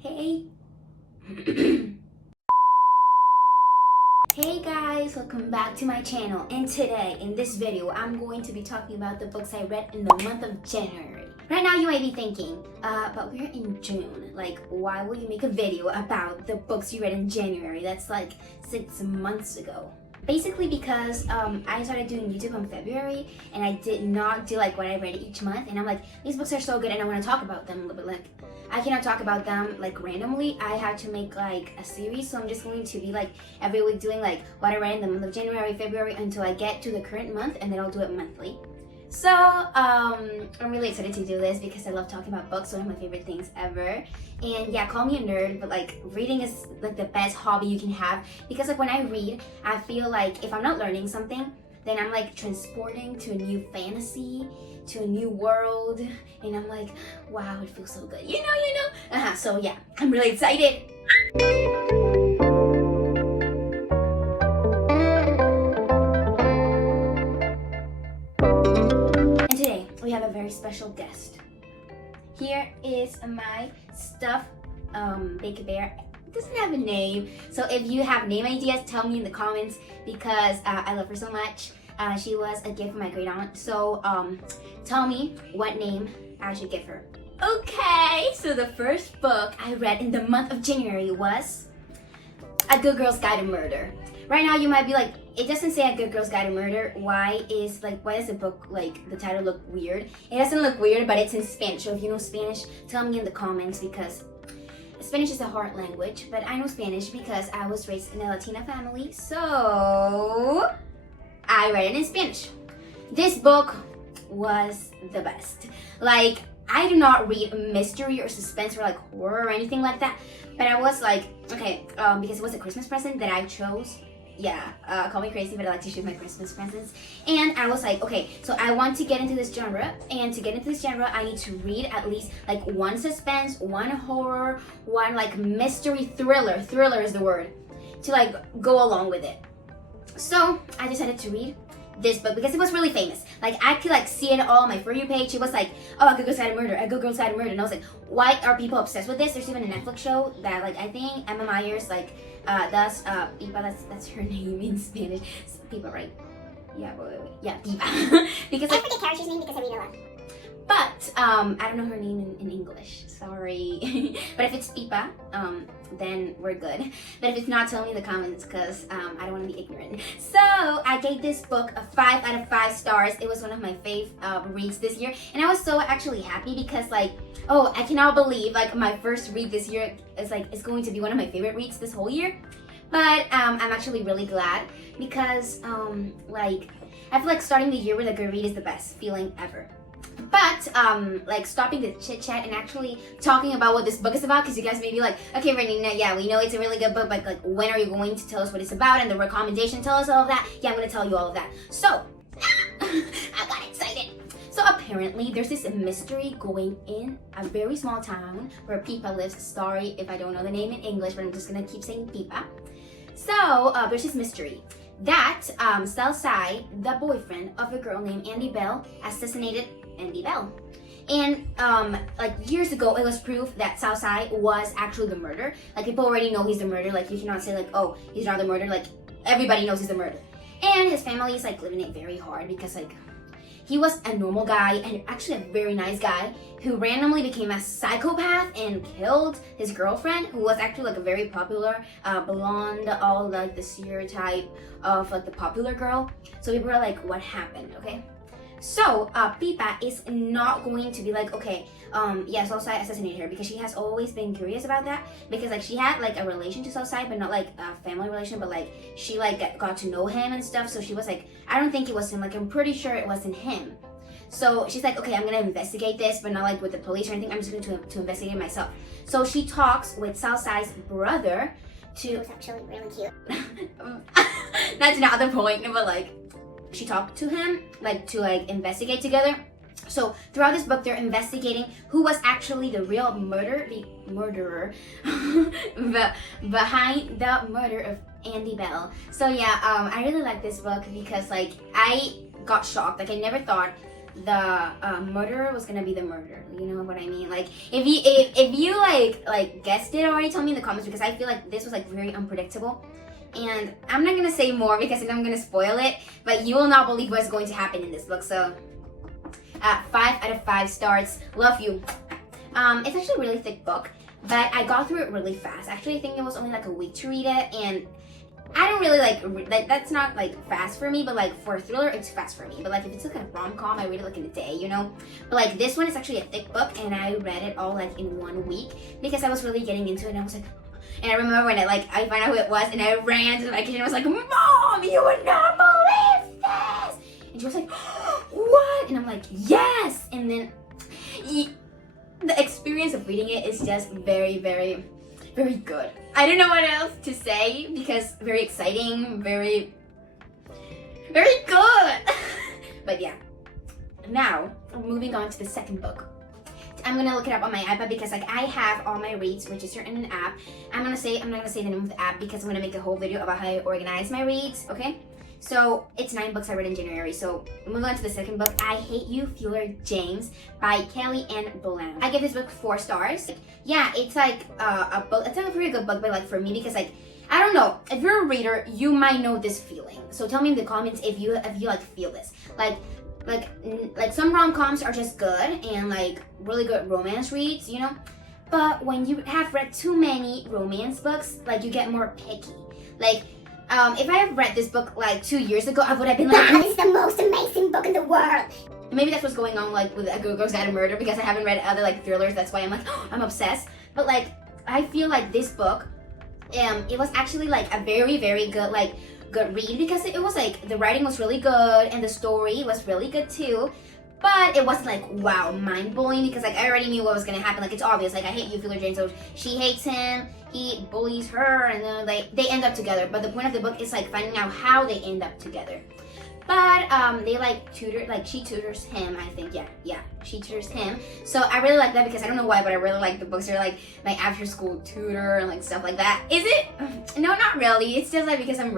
Hey. Hey guys, welcome back to my channel, and today in this video I'm going to be talking about the books I read in the month of January. Right now you might be thinking, but we're in June, like why will you make a video about the books you read in January? That's like 6 months ago. Basically because I started doing YouTube in February and I did not do like what I read each month, and I'm like, these books are so good and I want to talk about them, but like I cannot talk about them like randomly. I have to make like a series, so I'm just going to be like every week doing like what I read in the month of January, February until I get to the current month, and then I'll do it monthly. So I'm really excited to do this because I love talking about books, one of my favorite things ever. And yeah, call me a nerd, but like reading is like the best hobby you can have, because like when I read, I feel like if I'm not learning something, then I'm like transporting to a new fantasy, to a new world, and I'm like, wow, it feels so good, you know. So yeah, I'm really excited. And today we have a very special guest. Here is my stuffed baby bear. It doesn't have a name, so if you have name ideas, tell me in the comments, because I love her so much. She was a gift from my great aunt, so tell me what name I should give her. Okay, so the first book I read in the month of January was A Good Girl's Guide to Murder. Right now you might be like, it doesn't say A Good Girl's Guide to Murder. Why does the book, like the title, look weird? It doesn't look weird, but it's in Spanish, so if you know Spanish, tell me in the comments, because Spanish is a hard language, but I know Spanish because I was raised in a Latina family, so I read it in Spanish. This book was the best. Like, I do not read mystery or suspense or like horror or anything like that, but I was like, okay, because it was a Christmas present that I chose. Yeah, call me crazy, but I like to choose my Christmas presents. And I was like, okay, so I want to get into this genre, and to get into this genre, I need to read at least like one suspense, one horror, one like mystery thriller. Thriller is the word, to like go along with it. So I decided to read this book because it was really famous. Like I could like see it all on my For You page. It was like, oh, A Good Girl's Guide to Murder, A Good Girl's Guide to Murder, and I was like, why are people obsessed with this? There's even a Netflix show that like I think Emma Myers like does. Pipa, that's her name in Spanish. It's Pipa, right? Yeah, wait. Yeah, Pipa. Because I forget character's name because I read a lot. But I don't know her name in English. Sorry. But if it's Pipa, then we're good. But if it's not, tell me in the comments, because I don't want to be ignorant. So I gave this book a 5 out of 5 stars. It was one of my fave reads this year, and I was so actually happy because like, oh, I cannot believe like my first read this year is like it's going to be one of my favorite reads this whole year. But I'm actually really glad because like I feel like starting the year with a good read is the best feeling ever. But like stopping the chit chat and actually talking about what this book is about, because you guys may be like, okay, Renina, yeah, we know it's a really good book, but like when are you going to tell us what it's about and the recommendation, tell us all of that? Yeah, I'm gonna tell you all of that. So I got excited. So apparently there's this mystery going in a very small town where Pipa lives. Sorry if I don't know the name in English, but I'm just gonna keep saying Pipa. So there's this mystery that Southside, the boyfriend of a girl named Andy Bell, assassinated Andy Bell. And like years ago, it was proof that Southside was actually the murderer. Like people already know he's the murderer. Like you cannot say like, oh, he's not the murderer. Like everybody knows he's the murderer. And his family is like living it very hard because like he was a normal guy and actually a very nice guy who randomly became a psychopath and killed his girlfriend, who was actually like a very popular blonde, all like the stereotype of like the popular girl. So people were like, what happened? Okay. So Pipa is not going to be like, okay, yeah, Southside assassinated her, because she has always been curious about that, because like she had like a relation to Southside, but not like a family relation, but like she like got to know him and stuff. So she was like, I don't think it was him, like I'm pretty sure it wasn't him. So she's like, okay, I'm gonna investigate this, but not like with the police or anything. I'm just going to investigate it myself. So she talks with Southside's brother to. Who's actually really cute. That's not the point, but like she talked to him like to like investigate together. So throughout this book, they're investigating who was actually the real murderer behind the murder of Andy Bell. So yeah, I really like this book because like I got shocked. Like I never thought murderer was gonna be the murderer. You know what I mean? Like if you like guessed it already, tell me in the comments, because I feel like this was like very unpredictable. And I'm not gonna say more because then I'm gonna spoil it, but you will not believe what's going to happen in this book. So 5 out of 5 stars. Love you. It's actually a really thick book, but I got through it really fast. Actually, I think it was only like a week to read it, and I don't really like that's not like fast for me, but like for a thriller it's fast for me. But like if it's like a rom-com, I read it like in a day, you know. But like this one is actually a thick book, and I read it all like in 1 week because I was really getting into it, and I was like, and I remember when I find out who it was, and I ran to my kitchen and was like, Mom, you would not believe this. And she was like, what? And I'm like, yes. And then the experience of reading it is just very, very, very good. I don't know what else to say because very exciting, very, very good. But yeah, now moving on to the second book. I'm gonna look it up on my iPad because like I have all my reads registered in an app. I'm not gonna say the name of the app because I'm gonna make a whole video about how I organize my reads. Okay, so it's 9 books I read in January. So moving on to the second book, I Hate You, Fuller James by Kelly Ann Blount. I give this book 4 stars. Yeah, it's like a book. It's like a pretty good book, but like for me, because like I don't know, if you're a reader, you might know this feeling. So tell me in the comments if you like feel this. Like some rom-coms are just good and like really good romance reads, you know. But when you have read too many romance books, like you get more picky. Like if I have read this book like 2 years ago, I would have been like, that is the most amazing book in the world. Maybe that's what's going on like with A Good Girl's Guide to Murder, because I haven't read other like thrillers. That's why I'm like, oh, I'm obsessed. But like I feel like this book, it was actually like a very, very good good read, because it was like the writing was really good and the story was really good too, but it wasn't like wow, mind-blowing, because like I already knew what was gonna happen. Like it's obvious, like I hate you, Fuller James, so she hates him, he bullies her, and then like they end up together. But the point of the book is like finding out how they end up together. But they like she tutors him, I think. Yeah, she tutors him. So I really like that, because I don't know why, but I really like the books. They're like my after school tutor and like stuff like that. Is it? No, not really. It's just like because I'm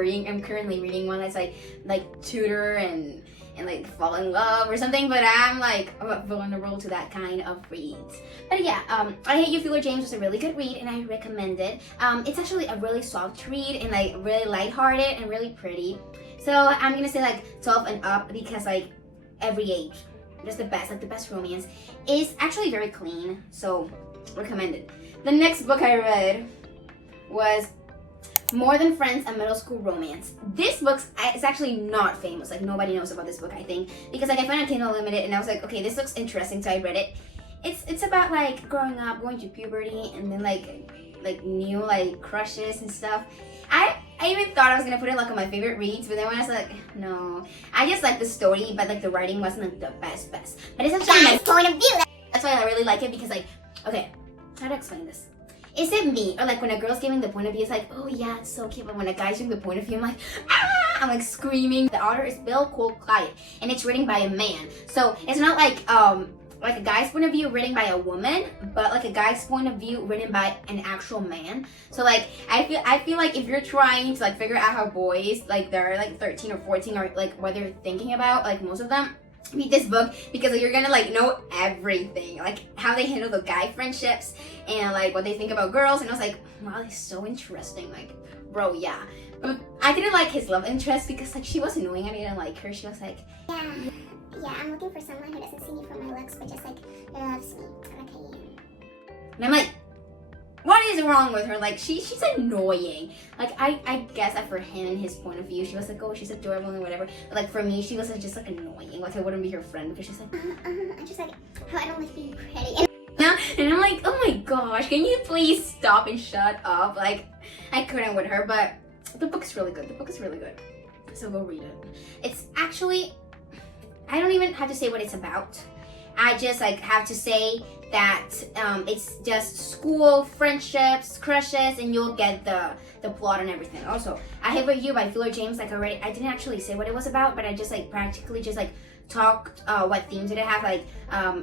currently reading one that's like tutor and like fall in love or something. But I'm like vulnerable to that kind of reads. But yeah, I Hate You, Fuller James was a really good read, and I recommend it. It's actually a really soft read and like really lighthearted and really pretty. So I'm gonna say like 12 and up, because like every age, just the best, like the best romance is actually very clean. So recommended. The next book I read was More Than Friends, a middle school romance. This book is actually not famous. Like nobody knows about this book, I think, because like I found it Kindle Unlimited and I was like, okay, this looks interesting, so I read it. It's about like growing up, going to puberty, and then like new like crushes and stuff. I even thought I was gonna put it like on my favorite reads, but then when I was like, no, I just like the story, but like the writing wasn't like the best. But it's actually my point of view. That's why I really like it, because like, okay, how to explain this? Is it me, or like when a girl's giving the point of view, it's like, oh yeah, it's so cute, but when a guy's giving the point of view, I'm like, ah, I'm like screaming. The author is Bill Clyde, and it's written by a man, so it's not like a guy's point of view written by a woman, but like a guy's point of view written by an actual man. So like I feel like if you're trying to like figure out how boys like they're like 13 or 14 or like what they're thinking about, like most of them, read this book, because like, you're gonna like know everything, like how they handle the guy friendships and like what they think about girls. And I was like, wow, it's so interesting, like bro, yeah. But I didn't like his love interest, because like she was annoying. I didn't like her. She was like, Yeah, I'm looking for someone who doesn't see me for my looks, but just like loves me like I am. and I'm like, what is wrong with her? Like she's annoying. Like I guess that for him and his point of view, she was like, oh, she's adorable and whatever. But like for me, she was like, just like annoying. Like I wouldn't be her friend, because she's like, I'm just like, how I don't like being pretty. and I'm like, oh my gosh, can you please stop and shut up? Like I couldn't with her. But the book's really good. The book is really good. So go read it. It's actually, I don't even have to say what it's about. I just like have to say that it's just school friendships, crushes, and you'll get the plot and everything. Also, I Hate You by Fuller James, like already, I didn't actually say what it was about, but I just like practically just like talked what themes did it have, like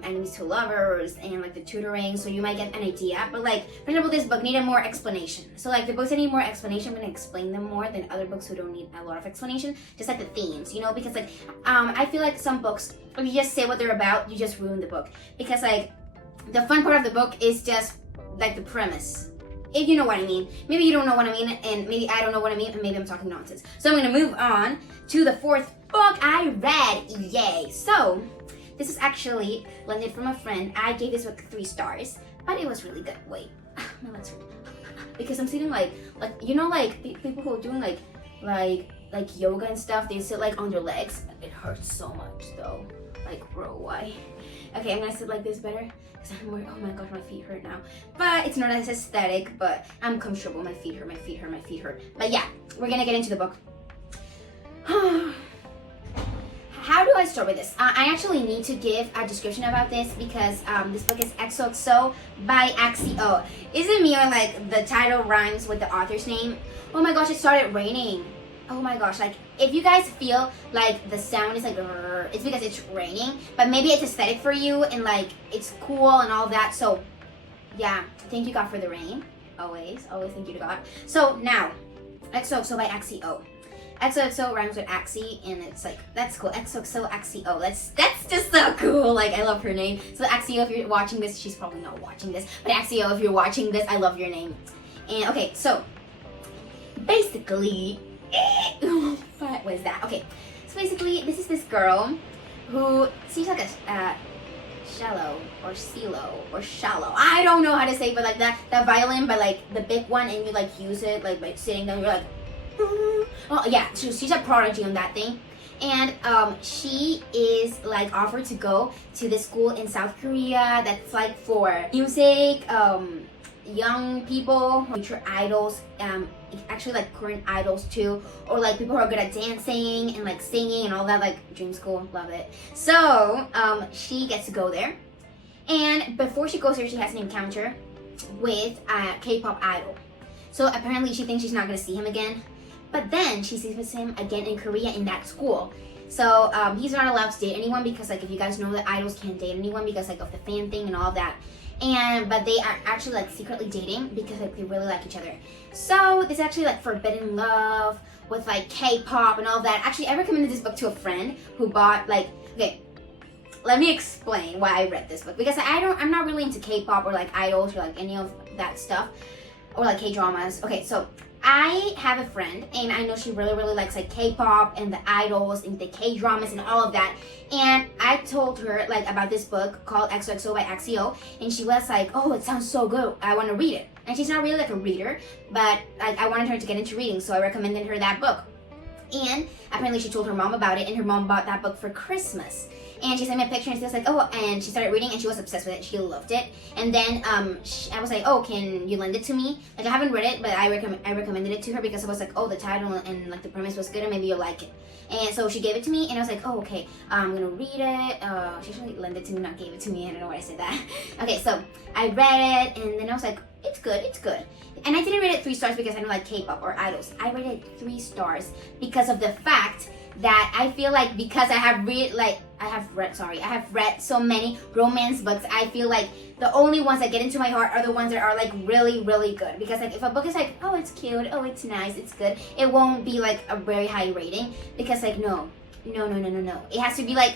enemies to lovers and like the tutoring, so you might get an idea. But like, for example, this book needed more explanation. So like the books that need more explanation, I'm gonna explain them more than other books who don't need a lot of explanation, just like the themes, you know, because like I feel like some books, if you just say what they're about, you just ruin the book. Because like the fun part of the book is just like the premise, if you know what I mean. Maybe you don't know what I mean, and maybe I don't know what I mean, and maybe I'm talking nonsense. So I'm gonna move on to the fourth book I read. Yay! So this is actually lended from a friend. I gave this book 3 stars, but it was really good. Wait, no, that's right. Because I'm sitting like you know, like people who are doing like yoga and stuff, they sit like on their legs. It hurts so much though. Like, bro, why? Okay, I'm gonna sit like this better because I'm worried. Oh my gosh, my feet hurt now. But it's not as aesthetic, but I'm comfortable. My feet hurt, my feet hurt, my feet hurt. But yeah, we're gonna get into the book. How do I start with this? I actually need to give a description about this because this book is XOXO by Axio. Is it me or like the title rhymes with the author's name? Oh my gosh, it started raining. Oh my gosh, like if you guys feel like the sound is like it's because it's raining, but maybe it's aesthetic for you and like it's cool and all that. So yeah, thank you God for the rain. Always thank you to God. So now, XOXO by Axio. XOXO rhymes with Axie, and it's like, that's cool. XOXO Axio. That's just so cool. Like, I love her name. So Axio, if you're watching this, she's probably not watching this, but Axio, if you're watching this, I love your name. And okay, so basically, what was that? Okay, so basically, this is this girl who seems like a cello or cello or shallow. I don't know how to say, but like that violin, but like the big one, and you like use it like by sitting down. You're like, oh yeah, she's a prodigy on that thing. And she is like offered to go to this school in South Korea that's like for music, young people, future idols, actually like current idols too, or like people who are good at dancing and like singing and all that, like dream school, love it. So she gets to go there, and before she goes there, she has an encounter with a K-pop idol. So apparently she thinks she's not gonna see him again, but then she sees him again in Korea in that school. So he's not allowed to date anyone because like, if you guys know that idols can't date anyone because like of the fan thing and all of that. But they are actually like secretly dating because like they really like each other. So this is actually like forbidden love with like K-pop and all of that. Actually, I recommended this book to a friend who bought like, okay, let me explain why I read this book, because I'm not really into K-pop or like idols or like any of that stuff, or like K-dramas. Okay, so I have a friend, and I know she really likes like K-pop and the idols and the K-dramas and all of that. And I told her like about this book called XOXO by Axio, and she was like, oh, it sounds so good, I want to read it. And she's not really like a reader, but like I wanted her to get into reading, so I recommended her that book. And apparently she told her mom about it, and her mom bought that book for Christmas. And she sent me a picture, and she was like, oh, and she started reading, and she was obsessed with it. She loved it. And then I was like, oh, can you lend it to me? Like, I haven't read it, but I recommended it to her because I was like, oh, the title and like the premise was good, and maybe you'll like it. And so she gave it to me, and I was like, oh, okay, I'm gonna read it. She actually lent it to me, not gave it to me. I don't know why I said that. Okay, so I read it, and then I was like, it's good, it's good. And I didn't rate it 3 stars because I don't like K-pop or idols. I rated it 3 stars because of the fact that I feel like, because I have read so many romance books, I feel like the only ones that get into my heart are the ones that are like really good. Because like if a book is like, oh, it's cute, oh, it's nice, it's good, it won't be like a very high rating, because like no, it has to be like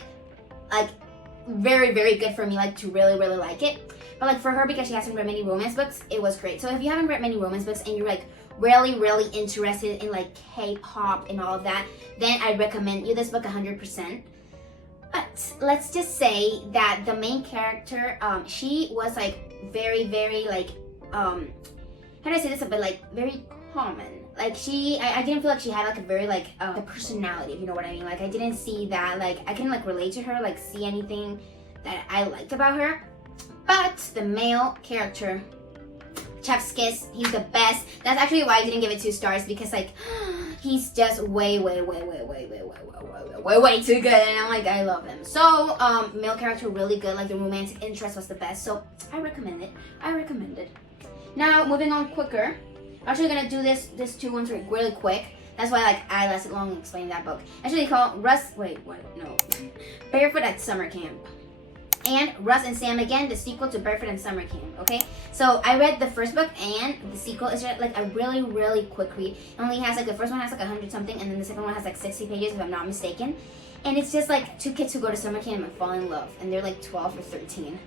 very good for me like to really like it. But like for her, because she hasn't read many romance books, it was great. So if you haven't read many romance books and you're like really interested in like K-pop and all of that, then I recommend you this book 100%. But let's just say that the main character, she was like very like, how do I say this, a bit like very common. Like I didn't feel like she had like a very like the personality, if you know what I mean. Like I didn't see that, like I couldn't like relate to her, like see anything that I liked about her. But the male character, Chef's Kiss, he's the best. That's actually why I didn't give it 2 stars, because like he's just way too good, and I'm like, I love him. So male character really good, like the romantic interest was the best, so I recommend it. Now moving on quicker, I'm actually gonna do this 2 ones really quick. That's why like I lasted long explaining that book. Actually called Barefoot at Summer Camp. And Russ and Sam again, the sequel to Barefoot and Summer Camp, okay? So I read the first book and the sequel is like a really, really quick read. It only has like, the first one has like 100 something and then the second one has like 60 pages if I'm not mistaken. And it's just like two kids who go to summer camp and fall in love and they're like 12 or 13.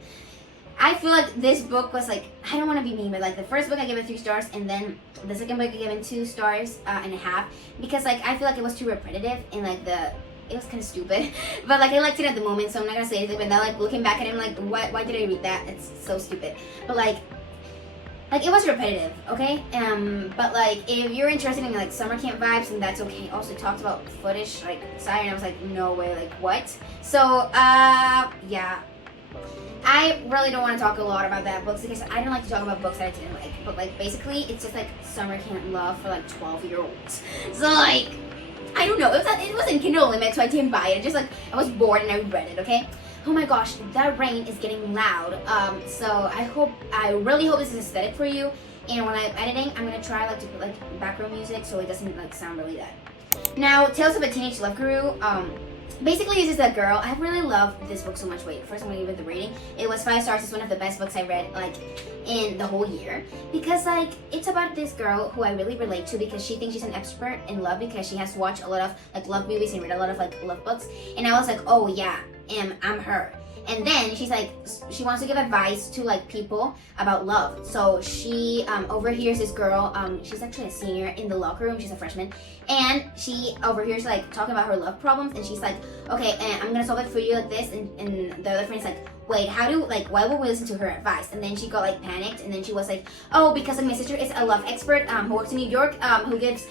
I feel like this book was like, I don't want to be mean, but like the first book I gave it 3 stars and then the second book I gave it 2 stars and a half because like I feel like it was too repetitive and like it was kind of stupid, but like I liked it at the moment, so I'm not gonna say anything. But now, like looking back at it, I'm like, why did I read that? It's so stupid. But like it was repetitive, okay? But like if you're interested in like summer camp vibes, and that's okay. Also talked about footage like side, and I was like, no way, like what? So yeah. I really don't want to talk a lot about that books because I don't like to talk about books that I didn't like. But like basically, it's just like summer camp love for like 12-year-olds. So like. I don't know, it wasn't Kindle Unlimited, so I didn't buy it. Just like, I was bored and I read it, okay? Oh my gosh, that rain is getting loud. So I really hope this is aesthetic for you. And when I'm editing, I'm gonna try like to put like background music so it doesn't like sound really bad. Now, Tales of a Teenage Love Guru. Basically, this is a girl. I really love this book so much. Wait, first I'm gonna give it the rating. It was 5 stars. It's one of the best books I read like in the whole year because like it's about this girl who I really relate to because she thinks she's an expert in love because she has watched a lot of like love movies and read a lot of like love books. And I was like, oh yeah, I'm her. And then she's like, she wants to give advice to like people about love. So she overhears this girl. She's actually a senior in the locker room. She's a freshman, and she overhears like talking about her love problems. And she's like, okay, and I'm gonna solve it for you like this. And the other friend's like, wait, why would we listen to her advice? And then she got like panicked, and then she was like, oh, because like my sister is a love expert who works in New York, who gives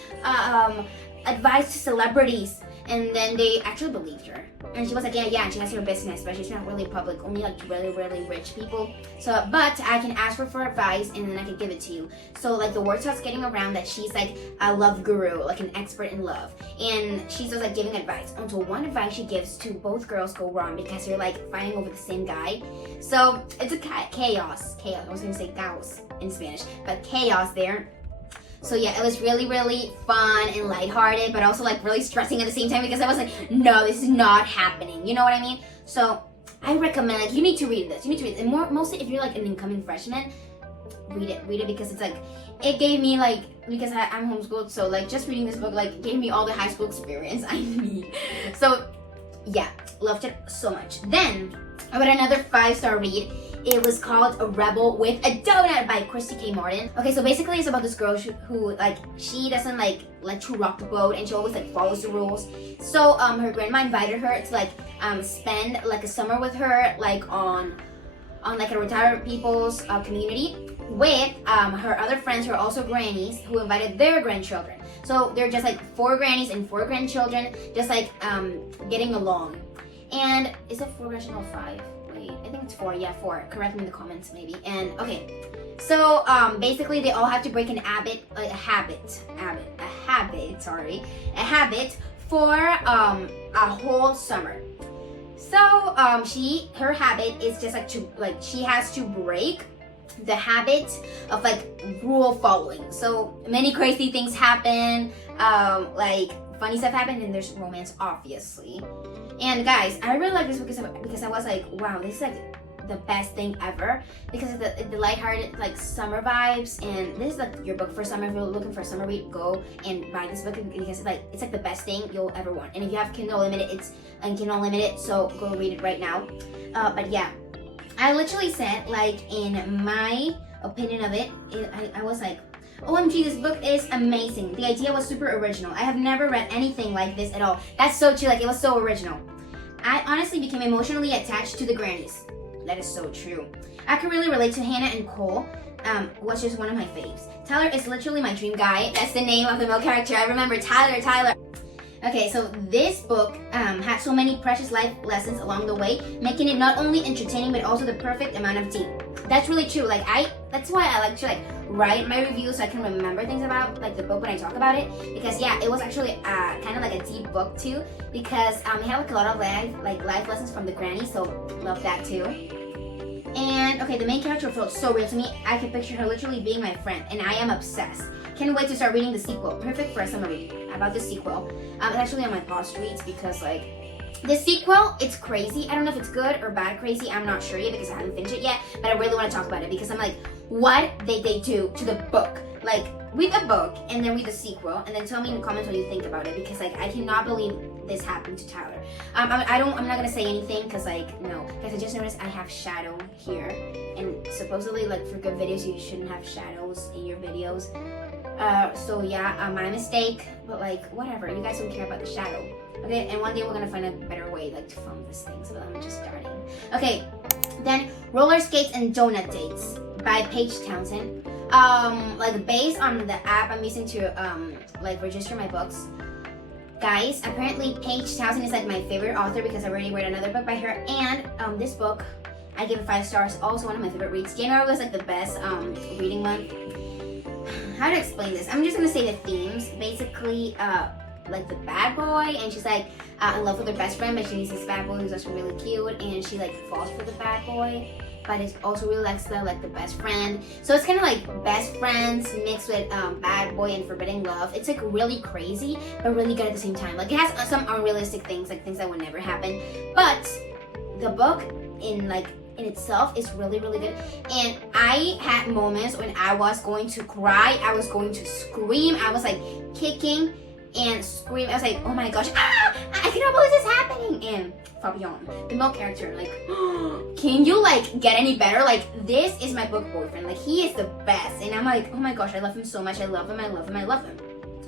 advice to celebrities. And then they actually believed her. And she was like, yeah, and she has her business, but she's not really public, only like really, really rich people. So, but I can ask her for advice and then I can give it to you. So like the word starts getting around that she's like a love guru, like an expert in love. And she's just like giving advice until one advice she gives to both girls go wrong because they're like fighting over the same guy. So it's a chaos. I was gonna say chaos in Spanish, but chaos there. So yeah, it was really, really fun and lighthearted, but also like really stressing at the same time because I was like, no, this is not happening. You know what I mean? So I recommend, like, you need to read this. You need to read it. And mostly if you're like an incoming freshman, read it because it's like, it gave me like, because I'm homeschooled, so like just reading this book like gave me all the high school experience I need. So yeah, loved it so much. Then I read another 5-star read. It was called A Rebel with a Donut by Christy K. Martin. Okay, so basically it's about this girl who like, she doesn't like to rock the boat and she always like follows the rules. So her grandma invited her to like spend like a summer with her like on like a retired people's community with her other friends who are also grannies who invited their grandchildren. So they're just like 4 grannies and 4 grandchildren just like getting along. And is it 4 grandchildren or 5? I think it's 4, yeah, 4. Correct me in the comments, maybe. And okay, so basically they all have to break a habit for a whole summer. So her habit is just like she has to break the habit of like rule following. So many crazy things happen, like funny stuff happened, and there's romance, obviously. And guys, I really like this book because I was like, wow, this is like the best thing ever because of the lighthearted like summer vibes. And this is like your book for summer. If you're looking for a summer read, go and buy this book because it's like the best thing you'll ever want. And if you have Kindle Unlimited, it's on Kindle Unlimited, so go read it right now. But yeah, I literally said like in my opinion of it, I was like, OMG, this book is amazing. The idea was super original. I have never read anything like this at all. That's so true, like it was so original. I honestly became emotionally attached to the grannies. That is so true. I can really relate to Hannah and Cole, was just one of my faves. Tyler is literally my dream guy. That's the name of the male character. I remember Tyler. Okay, so this book had so many precious life lessons along the way, making it not only entertaining but also the perfect amount of deep. That's really true. Like that's why I like to like write my reviews so I can remember things about like the book when I talk about it. Because yeah, it was actually kind of like a deep book too. Because it had like a lot of life lessons from the granny. So love that too. And okay, the main character felt so real to me. I can picture her literally being my friend, and I am obsessed. Can't wait to start reading the sequel. Perfect for a summer read. About the sequel. It's actually on my past reads because like the sequel, it's crazy. I don't know if it's good or bad crazy. I'm not sure yet because I haven't finished it yet. But I really want to talk about it because I'm like, what did they do to the book? Like, read the book and then read the sequel and then tell me in the comments what you think about it because like I cannot believe this happened to Tyler. I'm not gonna say anything because like no, because I just noticed I have shadow here and supposedly like for good videos you shouldn't have shadows in your videos. So yeah, my mistake, but like whatever. You guys don't care about the shadow, okay? And one day we're gonna find a better way like to film this thing. So I'm just starting. Okay, then Roller Skates and Donut Dates by Paige Townsend. Like based on the app I'm using to like register my books. Guys, apparently Paige Townsend is like my favorite author because I already read another book by her, and this book I give it 5 stars. Also one of my favorite reads. January was like the best reading month. How to explain this? I'm just gonna say the themes. Basically, like the bad boy, and she's like in love with her best friend, but she needs this bad boy who's also really cute, and she like falls for the bad boy, but it also really likes the best friend. So it's kind of like best friends mixed with bad boy and forbidden love. It's like really crazy, but really good at the same time. Like it has some unrealistic things, like things that would never happen. But the book in itself is really good, and I had moments when I was going to cry, I was going to scream, I was like kicking and scream. I was like, oh my gosh, I cannot believe this is happening. And Fabian, the male character, like, can you like get any better? Like this is my book boyfriend, like he is the best, and I'm like, oh my gosh, I love him so much. I love him.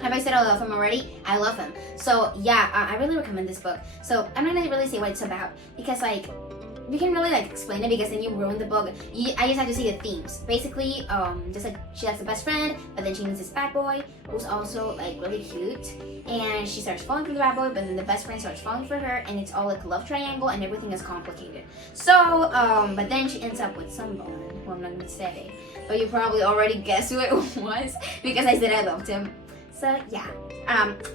Have I said I love him already? I love him. So yeah, I really recommend this book. So I'm not gonna really say what it's about because like you can really like explain it because then you ruin the book. I just have to see the themes. Basically, just like she has a best friend, but then she meets this bad boy who's also like really cute, and she starts falling for the bad boy, but then the best friend starts falling for her, and it's all like a love triangle, and everything is complicated. So, but then she ends up with someone who I'm not gonna say, but you probably already guessed who it was because I said I loved him. So yeah,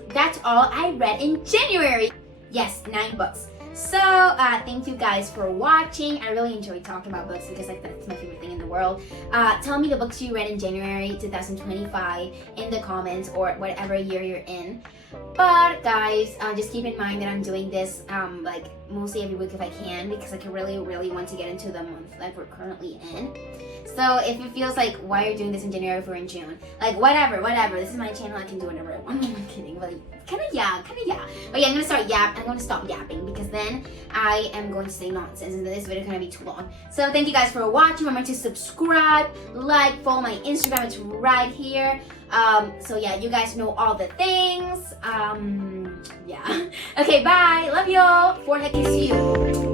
that's all I read in January. Yes, 9 books. So, thank you guys for watching. I really enjoyed talking about books because like that's my favorite thing in the world. Tell me the books you read in January 2025 in the comments or whatever year you're in. But guys, just keep in mind that I'm doing this like mostly every week if I can because like I really want to get into the month that we're currently in. So if it feels like why are you doing this in January if we're in June? Like whatever. This is my channel. I can do whatever I want. I'm kidding, but kind of yeah. But yeah, I'm gonna stop yapping because then I am going to say nonsense and then this video is gonna be too long. So thank you guys for watching. Remember to subscribe, like, follow my Instagram. It's right here. So yeah, you guys know all the things. Yeah. Okay, bye. Love y'all. Forehead kiss you.